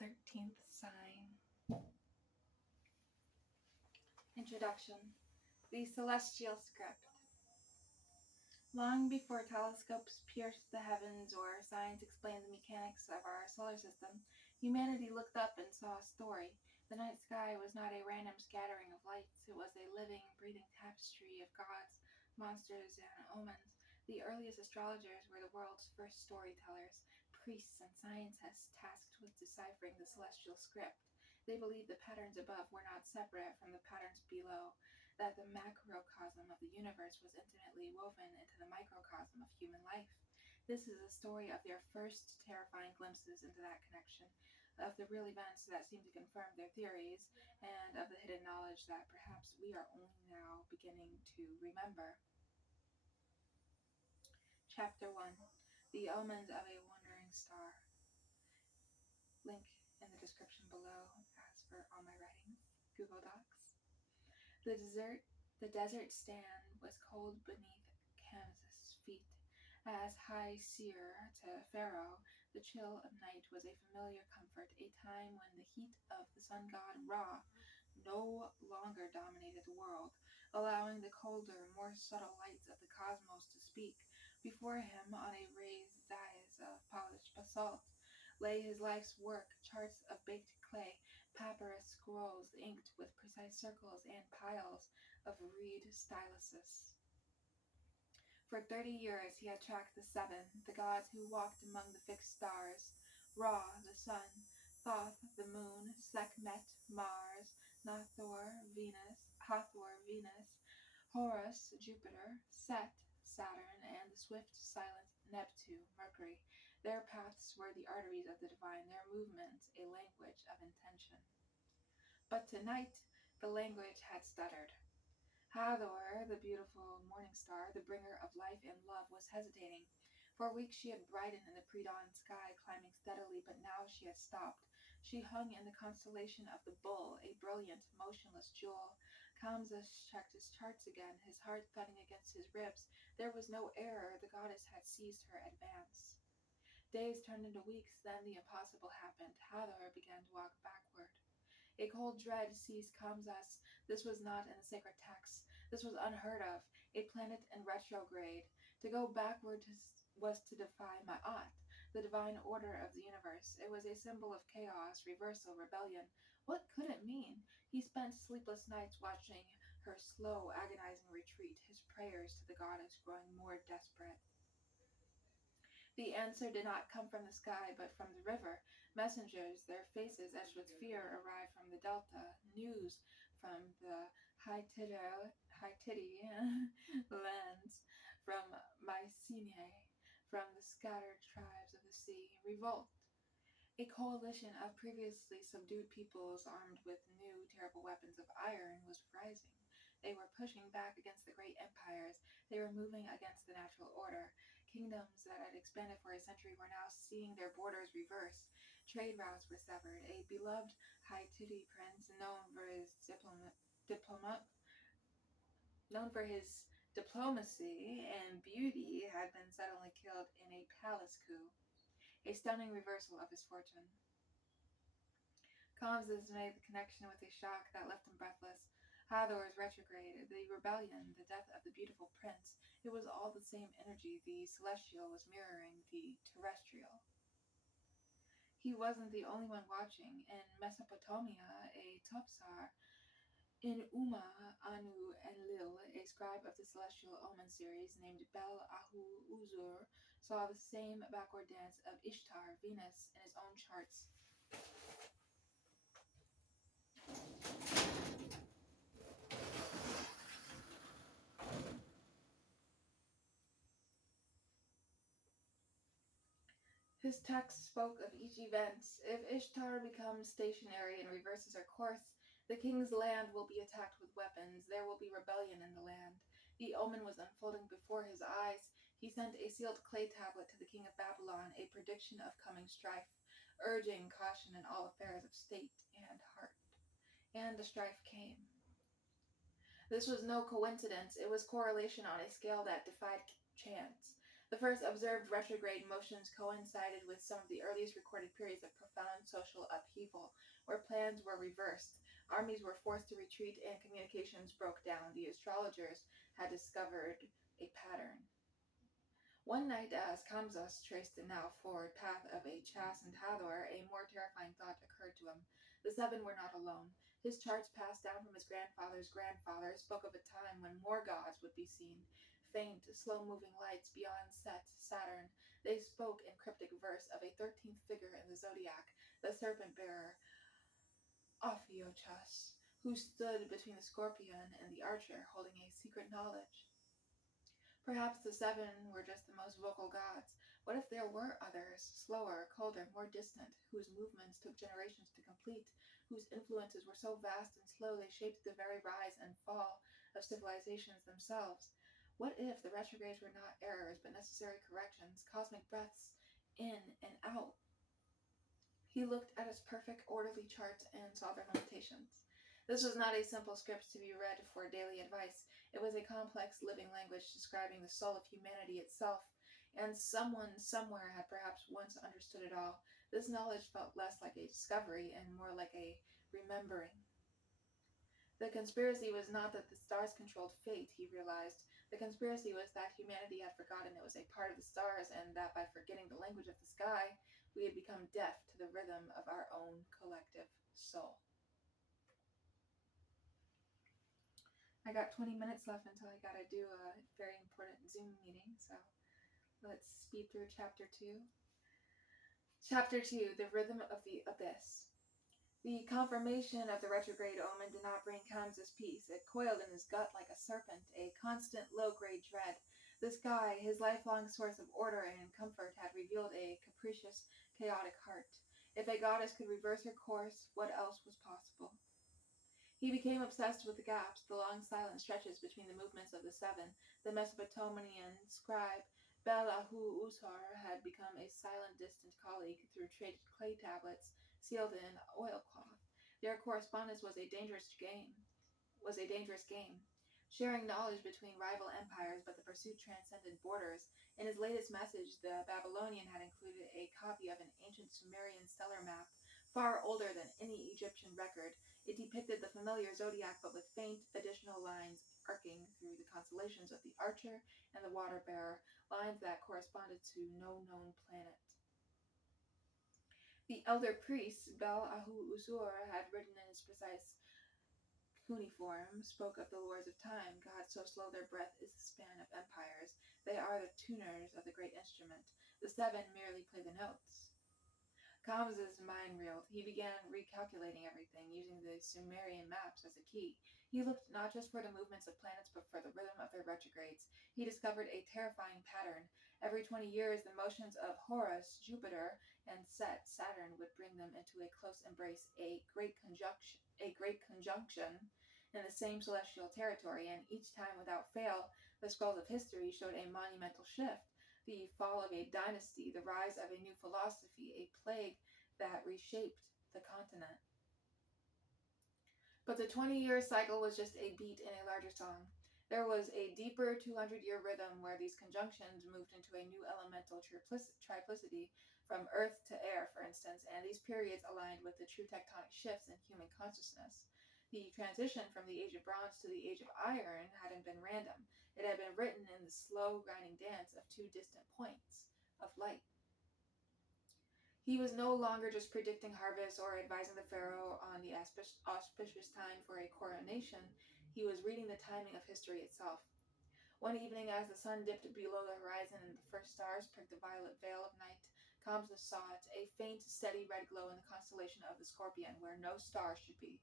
13th Sign. Introduction. The Celestial Script. Long before telescopes pierced the heavens or science explained the mechanics of our solar system, humanity looked up and saw a story. The night sky was not a random scattering of lights, it was a living, breathing tapestry of gods, monsters, and omens. The earliest astrologers were the world's first storytellers, priests and scientists tasked with deciphering the celestial script. They believed the patterns above were not separate from the patterns below, that the macrocosm of the universe was intimately woven into the microcosm of human life. This is a story of their first terrifying glimpses into that connection, of the real events that seem to confirm their theories, and of the hidden knowledge that perhaps we are only now beginning to remember. Chapter 1. The Omens of a Wandering Star. Link in the description below, as for all my writings. Google Docs. The desert stand was cold beneath Cam's feet. As high seer to Pharaoh, the chill of night was a familiar comfort, a time when the heat of the sun god Ra no longer dominated the world, allowing the colder, more subtle lights of the cosmos to speak. Before him, on a raised dais of polished basalt, lay his life's work, charts of baked clay, papyrus scrolls inked with precise circles, and piles of reed styluses. For 30 years he had tracked the seven, the gods who walked among the fixed stars: Ra, the sun; Thoth, the moon; Sekhmet, Mars; Hathor, Venus; Horus, Jupiter; Set, Saturn; and the swift, silent Neptune, Mercury. Their paths were the arteries of the divine, their movements a language of intention. But tonight the language had stuttered. Hathor, the beautiful morning star, the bringer of life and love, was hesitating. For weeks she had brightened in the pre-dawn sky, climbing steadily, but now she had stopped. She hung in the constellation of the Bull, a brilliant, motionless jewel. Kamsa checked his charts again, his heart thudding against his ribs. There was no error, the goddess had seized her advance. Days turned into weeks, then the impossible happened. Hathor began to walk backward. A cold dread seized Kamsas. This was not in the sacred texts. This was unheard of. A planet in retrograde. To go backward was to defy Ma'at, the divine order of the universe. It was a symbol of chaos, reversal, rebellion. What could it mean? He spent sleepless nights watching her slow, agonizing retreat, his prayers to the goddess growing more desperate. The answer did not come from the sky, but from the river. Messengers, their faces etched with fear, arrived from the delta. News from the Hytidi lands, from Mycenae, from the scattered tribes of the sea. Revolt. A coalition of previously subdued peoples armed with new, terrible weapons of iron was rising. They were pushing back against the great empires. They were moving against the natural order. Kingdoms that had expanded for a century were now seeing their borders reversed. Trade routes were severed. A beloved Hittite prince, known for his diplomacy and beauty, had been suddenly killed in a palace coup. A stunning reversal of his fortune. Kamsa's made the connection with a shock that left him breathless. Hathor's retrograde, the rebellion, the death of the beautiful prince. It was all the same energy. The celestial was mirroring the terrestrial. He wasn't the only one watching. In Mesopotamia, a Topsar, in Umma, Anu, Enlil, a scribe of the celestial omen series named Bel Ahu Uzur, saw the same backward dance of Ishtar, Venus, in his own charts. His text spoke of each event. If Ishtar becomes stationary and reverses her course, the king's land will be attacked with weapons. There will be rebellion in the land. The omen was unfolding before his eyes. He sent a sealed clay tablet to the king of Babylon, a prediction of coming strife, urging caution in all affairs of state and heart. And the strife came. This was no coincidence. It was correlation on a scale that defied chance. The first observed retrograde motions coincided with some of the earliest recorded periods of profound social upheaval, where plans were reversed, armies were forced to retreat, and communications broke down. The astrologers had discovered a pattern. One night, as Kamsas traced the now forward path of a Chas and Hathor, a more terrifying thought occurred to him. The seven were not alone. His charts, passed down from his grandfather's grandfather, spoke of a time when more gods would be seen. Faint, slow-moving lights beyond Set, Saturn. They spoke in cryptic verse of a 13th figure in the zodiac, the serpent-bearer, Ophiochus, who stood between the scorpion and the archer, holding a secret knowledge. Perhaps the seven were just the most vocal gods. What if there were others, slower, colder, more distant, whose movements took generations to complete, whose influences were so vast and slow they shaped the very rise and fall of civilizations themselves? What if the retrogrades were not errors, but necessary corrections, cosmic breaths in and out? He looked at his perfect, orderly charts and saw their limitations. This was not a simple script to be read for daily advice. It was a complex, living language describing the soul of humanity itself, and someone somewhere had perhaps once understood it all. This knowledge felt less like a discovery and more like a remembering. The conspiracy was not that the stars controlled fate, he realized. The conspiracy was that humanity had forgotten it was a part of the stars, and that by forgetting the language of the sky, we had become deaf to the rhythm of our own collective soul. I got 20 minutes left until I gotta do a very important Zoom meeting, so let's speed through Chapter 2. Chapter 2, The Rhythm of the Abyss. The confirmation of the retrograde omen did not bring Kamsa's peace. It coiled in his gut like a serpent, a constant low-grade dread. The sky, his lifelong source of order and comfort, had revealed a capricious, chaotic heart. If a goddess could reverse her course, what else was possible? He became obsessed with the gaps, the long silent stretches between the movements of the seven. The Mesopotamian scribe Bel-Ahu Usar had become a silent, distant colleague through traded clay tablets sealed in oilcloth. Their correspondence was a dangerous game, sharing knowledge between rival empires, but the pursuit transcended borders. In his latest message, the Babylonian had included a copy of an ancient Sumerian stellar map, far older than any Egyptian record. It depicted the familiar zodiac, but with faint additional lines arcing through the constellations of the Archer and the Water Bearer, lines that corresponded to no known planet. The elder priest, Bel-Ahu Usur, had written in his precise cuneiform, spoke of the lords of time. Gods so slow their breath is the span of empires. They are the tuners of the great instrument. The seven merely play the notes. Kamsa's mind reeled. He began recalculating everything, using the Sumerian maps as a key. He looked not just for the movements of planets, but for the rhythm of their retrogrades. He discovered a terrifying pattern. Every 20 years, the motions of Horus, Jupiter, and Set, Saturn, would bring them into a close embrace, a great conjunction in the same celestial territory, and each time, without fail, the scrolls of history showed a monumental shift. The fall of a dynasty, the rise of a new philosophy, a plague that reshaped the continent. But the 20-year cycle was just a beat in a larger song. There was a deeper 200-year rhythm where these conjunctions moved into a new elemental triplicity, from earth to air, for instance, and these periods aligned with the true tectonic shifts in human consciousness. The transition from the Age of Bronze to the Age of Iron hadn't been random. It had been written in the slow, grinding dance of two distant points of light. He was no longer just predicting harvest or advising the pharaoh on the auspicious time for a coronation. He was reading the timing of history itself. One evening, as the sun dipped below the horizon and the first stars pricked the violet veil of night, Kamsa saw it, a faint, steady red glow in the constellation of the Scorpion, where no star should be.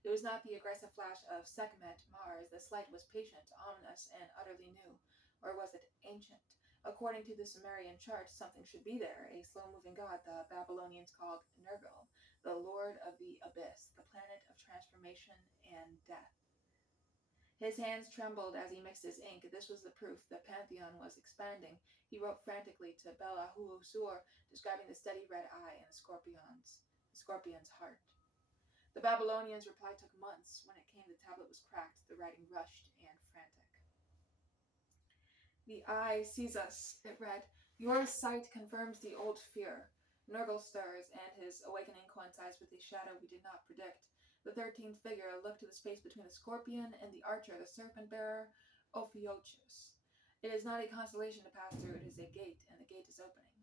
It was not the aggressive flash of Sekhmet, Mars. This light was patient, ominous, and utterly new. Or was it ancient? According to the Sumerian charts, something should be there, a slow-moving god the Babylonians called Nergal, the lord of the abyss, the planet of transformation and death. His hands trembled as he mixed his ink. This was the proof. The pantheon was expanding. He wrote frantically to Bel-Ahu Usur, describing the steady red eye and the scorpion's heart. The Babylonians' reply took months. When it came, the tablet was cracked, the writing rushed and frantic. The eye sees us, it read. Your sight confirms the old fear. Nurgle stirs, and his awakening coincides with a shadow we did not predict. The 13th figure looked to the space between the scorpion and the archer, the serpent-bearer, Ophiochus. It is not a constellation to pass through, it is a gate, and the gate is opening.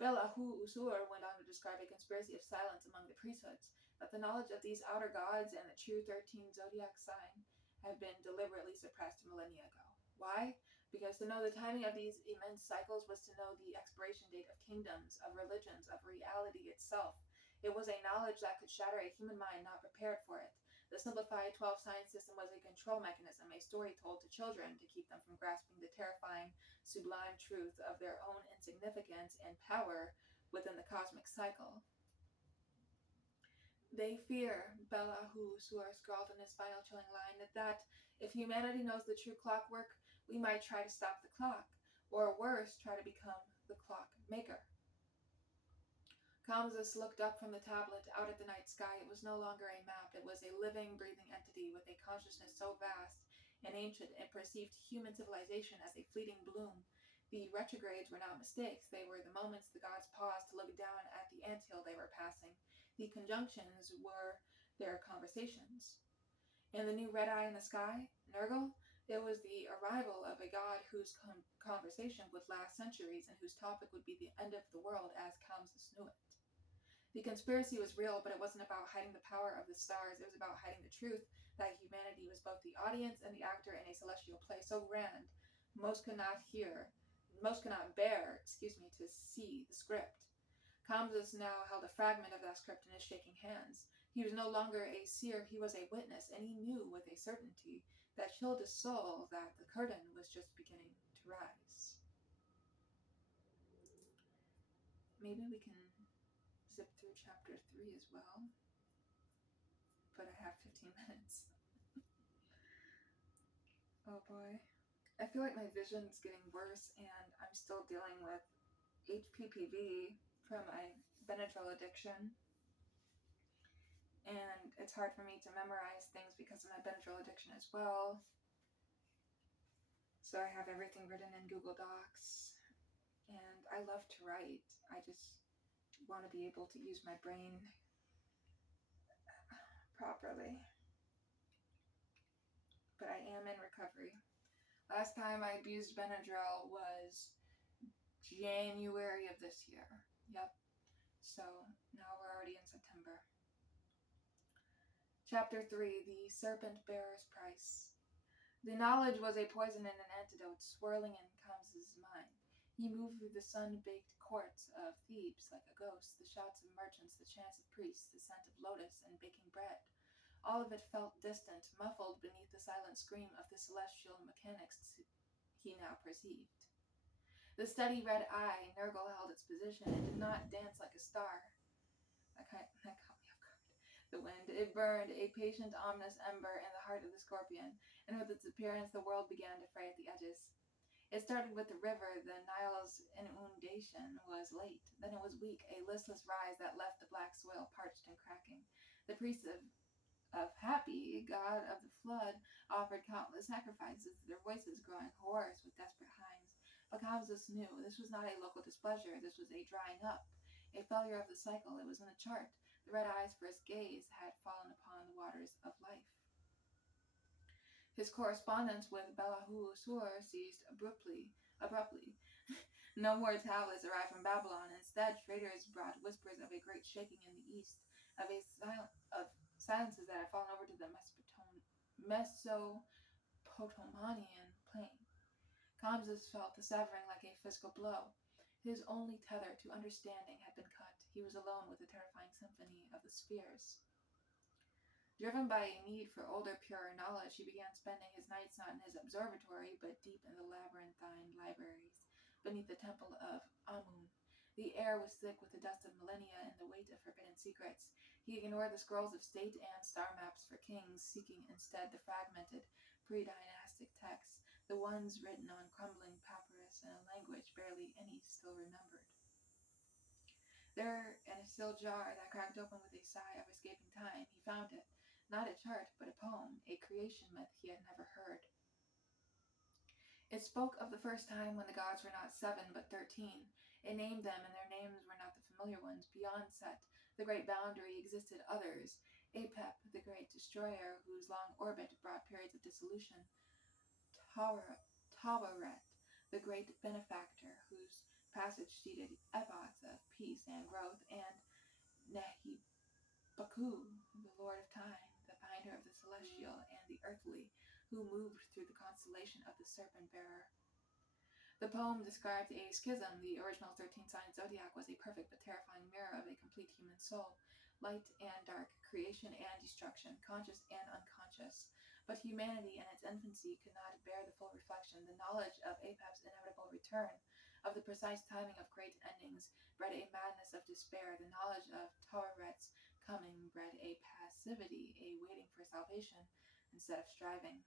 Bel-Ahu Usur went on to describe a conspiracy of silence among the priesthoods, that the knowledge of these outer gods and the true 13 zodiac sign have been deliberately suppressed millennia ago. Why? Because to know the timing of these immense cycles was to know the expiration date of kingdoms, of religions, of reality itself. It was a knowledge that could shatter a human mind not prepared for it. The simplified 12 sign system was a control mechanism, a story told to children to keep them from grasping the terrifying, sublime truth of their own insignificance and power within the cosmic cycle. They fear, Bel-Ahu Sur scrawled in his final chilling line, that if humanity knows the true clockwork, we might try to stop the clock, or worse, try to become the clock maker. Kamsus looked up from the tablet out at the night sky. It was no longer a map. It was a living, breathing entity with a consciousness so vast and ancient it perceived human civilization as a fleeting bloom. The retrogrades were not mistakes. They were the moments the gods paused to look down at the anthill they were passing. The conjunctions were their conversations. And the new red eye in the sky, Nurgle, it was the arrival of a god whose conversation would last centuries and whose topic would be the end of the world as Kamsus knew it. The conspiracy was real, but it wasn't about hiding the power of the stars. It was about hiding the truth that humanity was both the audience and the actor in a celestial play so grand, most could not bear, to see the script. Kamsus now held a fragment of that script in his shaking hands. He was no longer a seer, he was a witness, and he knew with a certainty that chilled his soul that the curtain was just beginning to rise. Maybe we can zip through chapter 3 as well, but I have 15 minutes. Oh boy. I feel like my vision's getting worse, and I'm still dealing with HPPV from my Benadryl addiction. And it's hard for me to memorize things because of my Benadryl addiction as well. So I have everything written in Google Docs. And I love to write. I just want to be able to use my brain properly. But I am in recovery. Last time I abused Benadryl was January of this year. Yep. So now we're already in September. Chapter 3, The Serpent Bearer's Price. The knowledge was a poison and an antidote swirling in Kamsus' mind. He moved through the sun-baked courts of Thebes like a ghost, the shouts of merchants, the chants of priests, the scent of lotus and baking bread. All of it felt distant, muffled beneath the silent scream of the celestial mechanics he now perceived. The steady red eye, Nurgle held its position and did not dance like a star. That caught me off guard. The wind, it burned, a patient, ominous ember in the heart of the scorpion, and with its appearance the world began to fray at the edges. It started with the river. The Nile's inundation was late. Then it was weak, a listless rise that left the black soil parched and cracking. The priests of Happy, god of the flood, offered countless sacrifices, their voices growing hoarse with desperate hymns. But Kamsus knew this was not a local displeasure. This was a drying up, a failure of the cycle. It was in the chart. The red eyes for his gaze had fallen upon the waters of life. His correspondence with Bel-Ahu Sur ceased abruptly. No more tablets arrived from Babylon. Instead, traders brought whispers of a great shaking in the east, of silences that had fallen over to the Mesopotamian plain. Kamsus felt the severing like a physical blow. His only tether to understanding had been cut. He was alone with the terrifying symphony of the spheres. Driven by a need for older, purer knowledge, he began spending his nights not in his observatory, but deep in the labyrinthine libraries beneath the temple of Amun. The air was thick with the dust of millennia and the weight of forbidden secrets. He ignored the scrolls of state and star maps for kings, seeking instead the fragmented, pre-dynastic texts, the ones written on crumbling papyrus in a language barely any still remembered. There, in a steel jar that cracked open with a sigh of escaping time, he found it. Not a chart, but a poem, a creation myth he had never heard. It spoke of the first time when the gods were not 7 but 13. It named them, and their names were not the familiar ones. Beyond Set, the great boundary, existed others. Apep, the great destroyer, whose long orbit brought periods of dissolution. Taweret, the great benefactor, whose passage seeded epochs of peace and growth. And Nehibaku, the lord of time, the binder of the celestial and the earthly, who moved through the constellation of the serpent bearer. The poem described a schism. The original 13th sign zodiac was a perfect but terrifying mirror of a complete human soul, light and dark, creation and destruction, conscious and unconscious. But humanity in its infancy could not bear the full reflection. The knowledge of Apep's inevitable return, of the precise timing of great endings, bred a madness of despair. The knowledge of Tawaret's coming bred a passivity, a waiting for salvation instead of striving.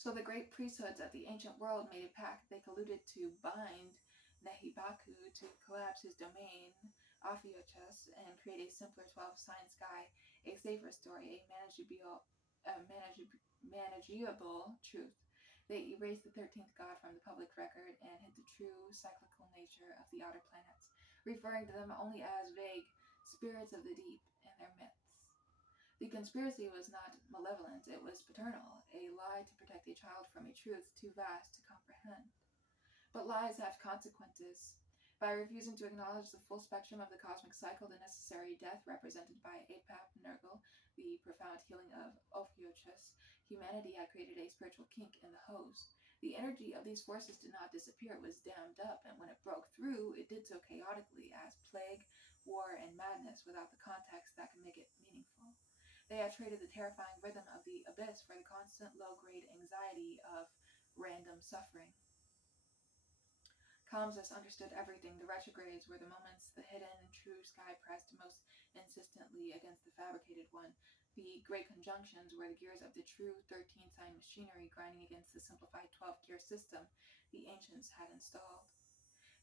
So the great priesthoods of the ancient world made a pact. They colluded to bind Nehibaku to collapse his domain, Ophiuchus, and create a simpler 12-sign sky, a safer story, a manageable truth. They erased the 13th god from the public record and hid the true cyclical nature of the outer planets, referring to them only as vague spirits of the deep and their myths. The conspiracy was not malevolent, it was paternal, a lie to protect a child from a truth too vast to comprehend. But lies have consequences. By refusing to acknowledge the full spectrum of the cosmic cycle, the necessary death represented by Apep Nergal, the profound healing of Ophiuchus, humanity had created a spiritual kink in the hose. The energy of these forces did not disappear, it was dammed up, and when it broke through, it did so chaotically as plague, war, and madness without the context that can make it meaningful. They had traded the terrifying rhythm of the abyss for the constant low-grade anxiety of random suffering. Kamsus understood everything. The retrogrades were the moments the hidden, true sky pressed most insistently against the fabricated one. The great conjunctions were the gears of the true 13th sign machinery grinding against the simplified 12-gear system the ancients had installed.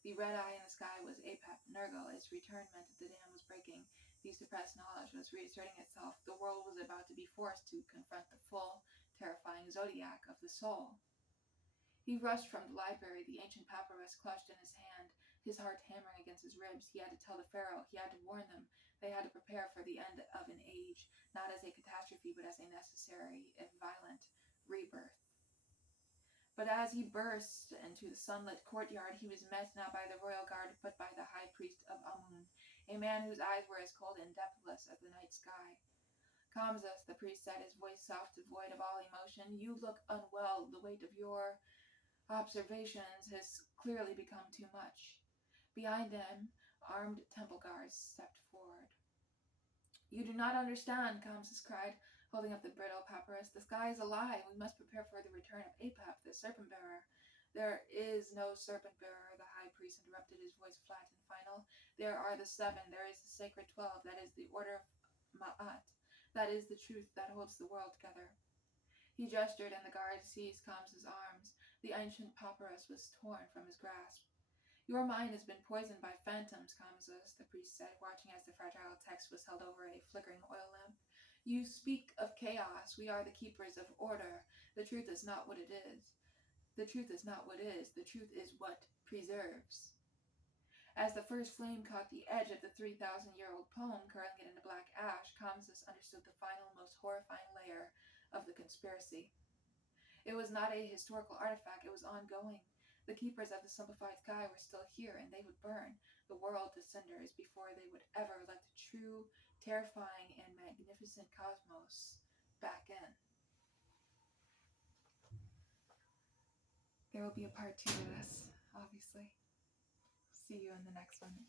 The red eye in the sky was Apep Nergal. Its return meant that the dam was breaking. The suppressed knowledge was reasserting itself. The world was about to be forced to confront the full, terrifying zodiac of the soul. He rushed from the library, the ancient papyrus clutched in his hand, his heart hammering against his ribs. He had to tell the pharaoh, he had to warn them. They had to prepare for the end of an age, not as a catastrophe, but as a necessary, if violent, rebirth. But as he burst into the sunlit courtyard, he was met not by the royal guard, but by the high priest of Amun, a man whose eyes were as cold and depthless as the night sky. Kamsus, the priest said, his voice soft, devoid of all emotion, you look unwell. The weight of your observations has clearly become too much. Behind him, armed temple guards stepped forward. You do not understand, Kamsus cried, holding up the brittle papyrus. The sky is a lie. We must prepare for the return of Apep, the serpent bearer. There is no serpent bearer, the high priest interrupted, his voice flat and final. There are the 7. There is the sacred 12. That is the order of Ma'at. That is the truth that holds the world together. He gestured, and the guard seized Kamsus' arms. The ancient papyrus was torn from his grasp. Your mind has been poisoned by phantoms, Kamsus, the priest said, watching as the fragile text was held over a flickering oil lamp. You speak of chaos. We are the keepers of order. The truth is not what it is. The truth is not what is. The truth is what preserves. As the first flame caught the edge of the 3,000-year-old poem, curling it into black ash, Kamsus understood the final, most horrifying layer of the conspiracy. It was not a historical artifact. It was ongoing. The keepers of the simplified sky were still here, and they would burn the world to cinders before they would ever let the true, terrifying, and magnificent cosmos back in. There will be a part 2 to this, obviously. See you in the next one.